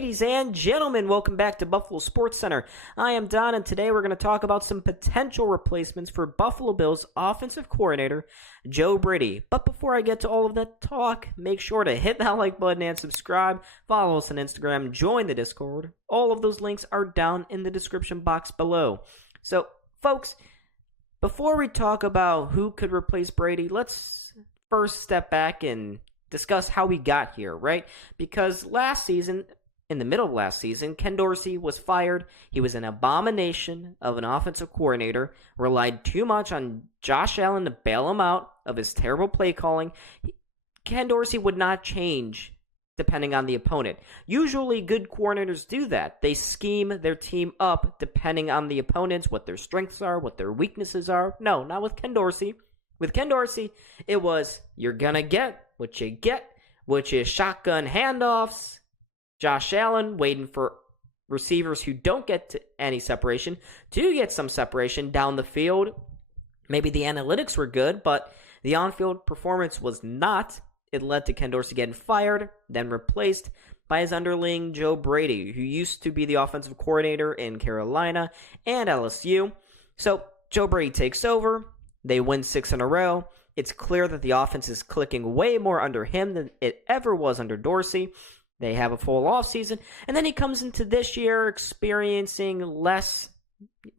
Ladies and gentlemen, welcome back to Buffalo SportsCenter. I am Don, and today we're going to talk about some potential replacements for Buffalo Bills offensive coordinator Joe Brady. But before I get to all of that talk, make sure to hit that like button and subscribe. Follow us on Instagram, join the Discord. All of those links are down in the description box below. So, folks, before we talk about who could replace Brady, let's first step back and discuss how we got here, right? Because last season, in the middle of last season, Ken Dorsey was fired. He was an abomination of an offensive coordinator, relied too much on Josh Allen to bail him out of his terrible play calling. Ken Dorsey would not change depending on the opponent. Usually good coordinators do that. They scheme their team up depending on the opponents, what their strengths are, what their weaknesses are. No, not with Ken Dorsey. With Ken Dorsey, it was, you're going to get what you get, which is shotgun handoffs, Josh Allen waiting for receivers who don't get to any separation to get some separation down the field. Maybe the analytics were good, but the on-field performance was not. It led to Ken Dorsey getting fired, then replaced by his underling Joe Brady, who used to be the offensive coordinator in Carolina and LSU. So Joe Brady takes over. They win 6 in a row. It's clear that the offense is clicking way more under him than it ever was under Dorsey. They have a full offseason. And then he comes into this year experiencing less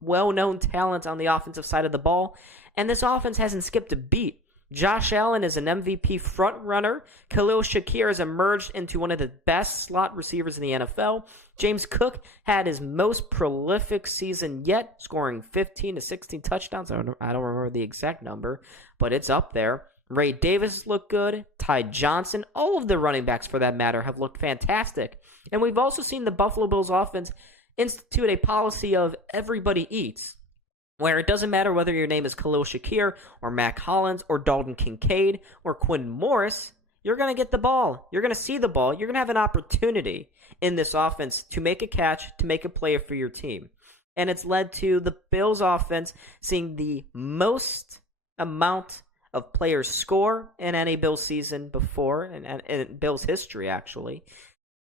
well-known talent on the offensive side of the ball. And this offense hasn't skipped a beat. Josh Allen is an MVP front-runner. Khalil Shakir has emerged into one of the best slot receivers in the NFL. James Cook had his most prolific season yet, scoring 15 to 16 touchdowns. I don't remember the exact number, but it's up there. Ray Davis looked good. Ty Johnson, all of the running backs for that matter, have looked fantastic. And we've also seen the Buffalo Bills offense institute a policy of everybody eats, where it doesn't matter whether your name is Khalil Shakir or Mac Hollins or Dalton Kincaid or Quinn Morris, you're going to get the ball. You're going to see the ball. You're going to have an opportunity in this offense to make a catch, to make a play for your team. And it's led to the Bills offense seeing the most amount of players score in any Bills season before, in Bills history actually.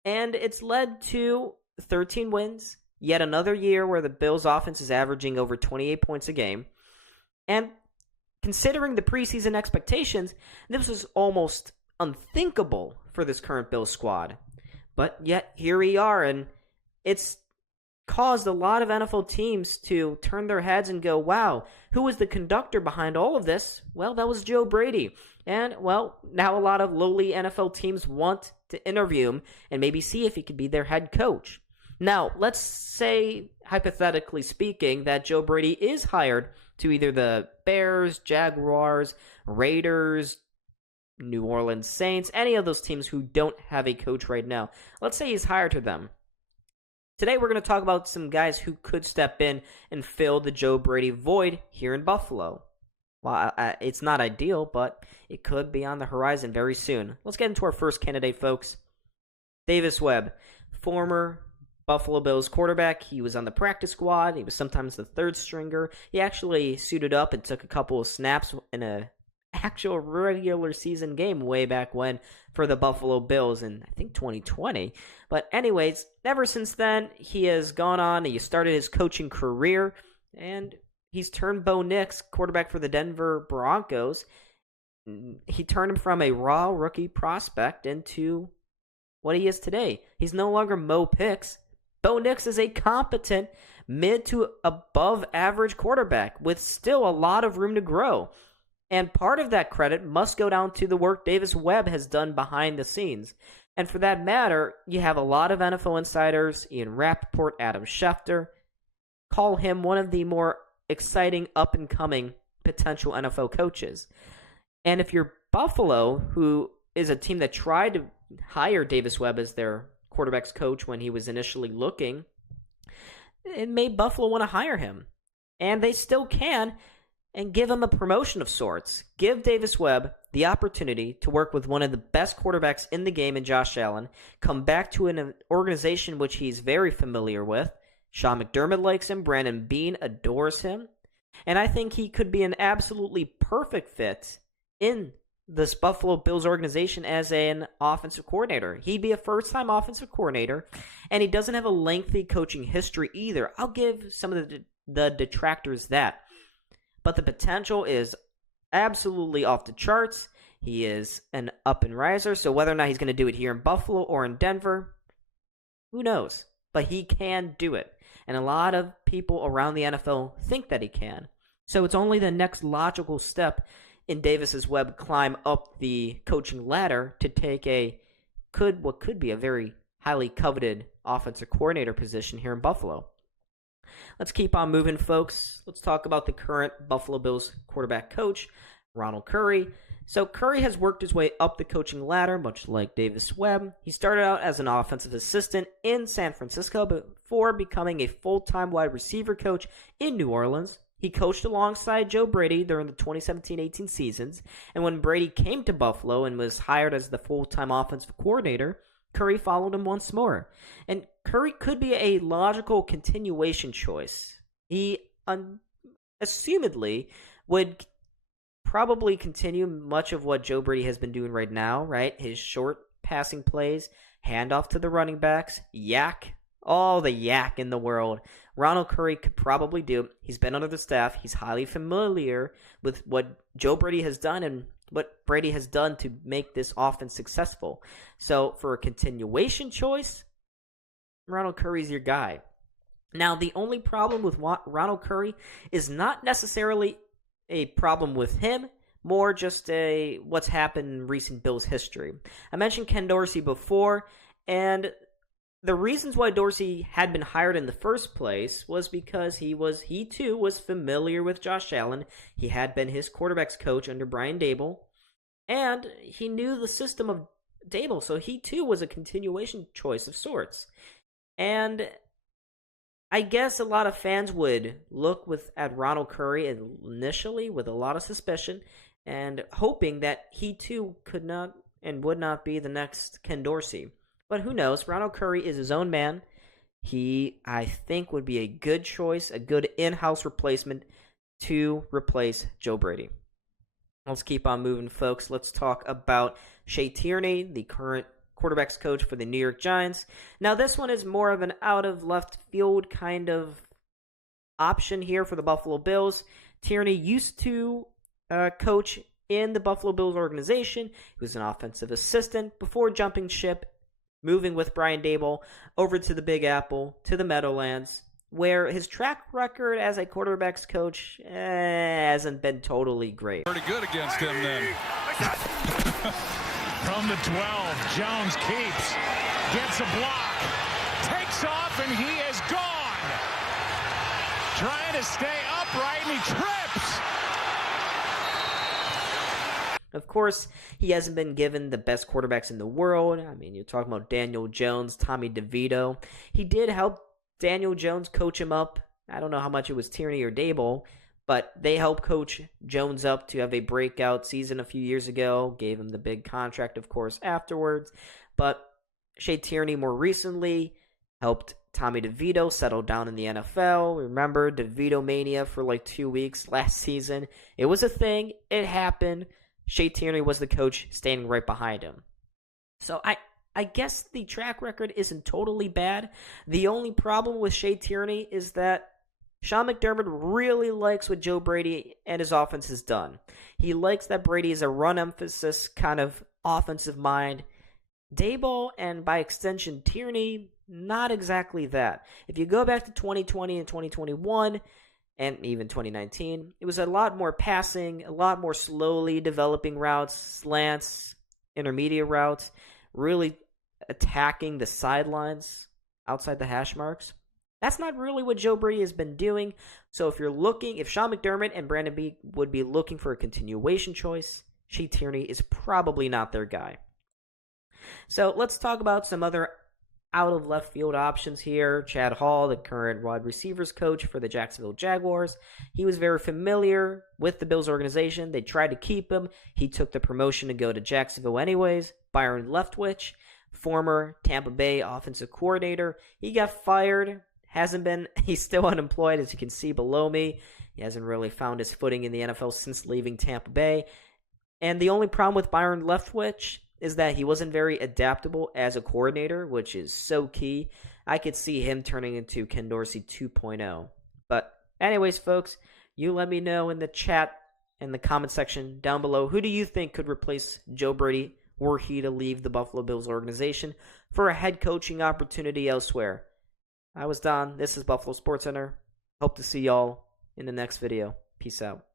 And it's led to 13 wins, yet another year where the Bills offense is averaging over 28 points a game. And considering the preseason expectations, this was almost unthinkable for this current Bills squad. But yet here we are, and it's caused a lot of NFL teams to turn their heads and go, wow, who was the conductor behind all of this? Well, that was Joe Brady. And, well, now a lot of lowly NFL teams want to interview him and maybe see if he could be their head coach. Now, let's say, hypothetically speaking, that Joe Brady is hired to either the Bears, Jaguars, Raiders, New Orleans Saints, any of those teams who don't have a coach right now. Let's say he's hired to them. Today we're going to talk about some guys who could step in and fill the Joe Brady void here in Buffalo. Well, it's not ideal, but it could be on the horizon very soon. Let's get into our first candidate, folks. Davis Webb, former Buffalo Bills quarterback. He was on the practice squad. He was sometimes the third stringer. He actually suited up and took a couple of snaps in a actual regular season game way back when for the Buffalo Bills in, I think, 2020. But anyways, ever since then, he has gone on. He started his coaching career, and he's turned Bo Nix, quarterback for the Denver Broncos. He turned him from a raw rookie prospect into what he is today. He's no longer Mo Picks. Bo Nix is a competent mid to above average quarterback with still a lot of room to grow. And part of that credit must go down to the work Davis Webb has done behind the scenes. And for that matter, you have a lot of NFL insiders, Ian Rappaport, Adam Schefter, call him one of the more exciting up-and-coming potential NFL coaches. And if you're Buffalo, who is a team that tried to hire Davis Webb as their quarterback's coach when he was initially looking, it made Buffalo want to hire him. And they still can, and give him a promotion of sorts. Give Davis Webb the opportunity to work with one of the best quarterbacks in the game in Josh Allen, come back to an organization which he's very familiar with. Sean McDermott likes him. Brandon Beane adores him. And I think he could be an absolutely perfect fit in this Buffalo Bills organization as an offensive coordinator. He'd be a first-time offensive coordinator, and he doesn't have a lengthy coaching history either. I'll give some of the detractors that. But the potential is absolutely off the charts. He is an up-and-riser, so whether or not he's going to do it here in Buffalo or in Denver, who knows? But he can do it. And a lot of people around the NFL think that he can. So it's only the next logical step in Davis's Webb climb up the coaching ladder to take what could be a very highly coveted offensive coordinator position here in Buffalo. Let's keep on moving, folks. Let's talk about the current Buffalo Bills quarterback coach, Ronald Curry. So Curry has worked his way up the coaching ladder, much like Davis Webb. He started out as an offensive assistant in San Francisco before becoming a full-time wide receiver coach in New Orleans. He coached alongside Joe Brady during the 2017-18 seasons, and when Brady came to Buffalo and was hired as the full-time offensive coordinator, Curry followed him once more. And Curry could be a logical continuation choice. He assumedly would probably continue much of what Joe Brady has been doing right now, right? His short passing plays, handoff to the running backs, yak, all the yak in the world. Ronald Curry could probably do. He's been under the staff. He's highly familiar with what Joe Brady has done and what Brady has done to make this offense successful. So for a continuation choice, Ronald Curry's your guy. Now, the only problem with Ronald Curry is not necessarily a problem with him, more just what's happened in recent Bills history. I mentioned Ken Dorsey before, and the reasons why Dorsey had been hired in the first place was because he too was familiar with Josh Allen. He had been his quarterback's coach under Brian Daboll, and he knew the system of Daboll, so he too was a continuation choice of sorts. And I guess a lot of fans would look at Ronald Curry initially with a lot of suspicion and hoping that he too could not and would not be the next Ken Dorsey. But who knows? Ronald Curry is his own man. He, I think, would be a good choice, a good in-house replacement to replace Joe Brady. Let's keep on moving, folks. Let's talk about Shay Tylor, the current quarterback's coach for the New York Giants. Now, this one is more of an out-of-left-field kind of option here for the Buffalo Bills. Tierney used to coach in the Buffalo Bills organization. He was an offensive assistant before jumping ship, moving with Brian Daboll over to the Big Apple, to the Meadowlands, where his track record as a quarterback's coach hasn't been totally great. Pretty good against him then. From the 12, Jones keeps, gets a block, takes off, and he is gone. Trying to stay upright, and he trips. Of course, he hasn't been given the best quarterbacks in the world. I mean, you're talking about Daniel Jones, Tommy DeVito. He did help Daniel Jones coach him up. I don't know how much it was Tierney or Daboll, but they helped coach Jones up to have a breakout season a few years ago. Gave him the big contract, of course, afterwards. But Shay Tylor more recently helped Tommy DeVito settle down in the NFL. Remember DeVito mania for like 2 weeks last season? It was a thing. It happened. Shay Tylor was the coach standing right behind him. So I guess the track record isn't totally bad. The only problem with Shay Tylor is that Sean McDermott really likes what Joe Brady and his offense has done. He likes that Brady is a run emphasis kind of offensive mind. Daboll and by extension Tierney, not exactly that. If you go back to 2020 and 2021 and even 2019, it was a lot more passing, a lot more slowly developing routes, slants, intermediate routes, really attacking the sidelines outside the hash marks. That's not really what Joe Brady has been doing. So if Sean McDermott and Brandon Beak would be looking for a continuation choice, Shay Tylor is probably not their guy. So let's talk about some other out of left field options here. Chad Hall, the current wide receivers coach for the Jacksonville Jaguars. He was very familiar with the Bills organization. They tried to keep him. He took the promotion to go to Jacksonville anyways. Byron Leftwich, former Tampa Bay offensive coordinator. He got fired. He's still unemployed, as you can see below me. He hasn't really found his footing in the NFL since leaving Tampa Bay. And the only problem with Byron Leftwich is that he wasn't very adaptable as a coordinator, which is so key. I could see him turning into Ken Dorsey 2.0. But anyways, folks, you let me know in the chat in the comment section down below, who do you think could replace Joe Brady were he to leave the Buffalo Bills organization for a head coaching opportunity elsewhere? I was Don. This is Buffalo SportsCenter. Hope to see y'all in the next video. Peace out.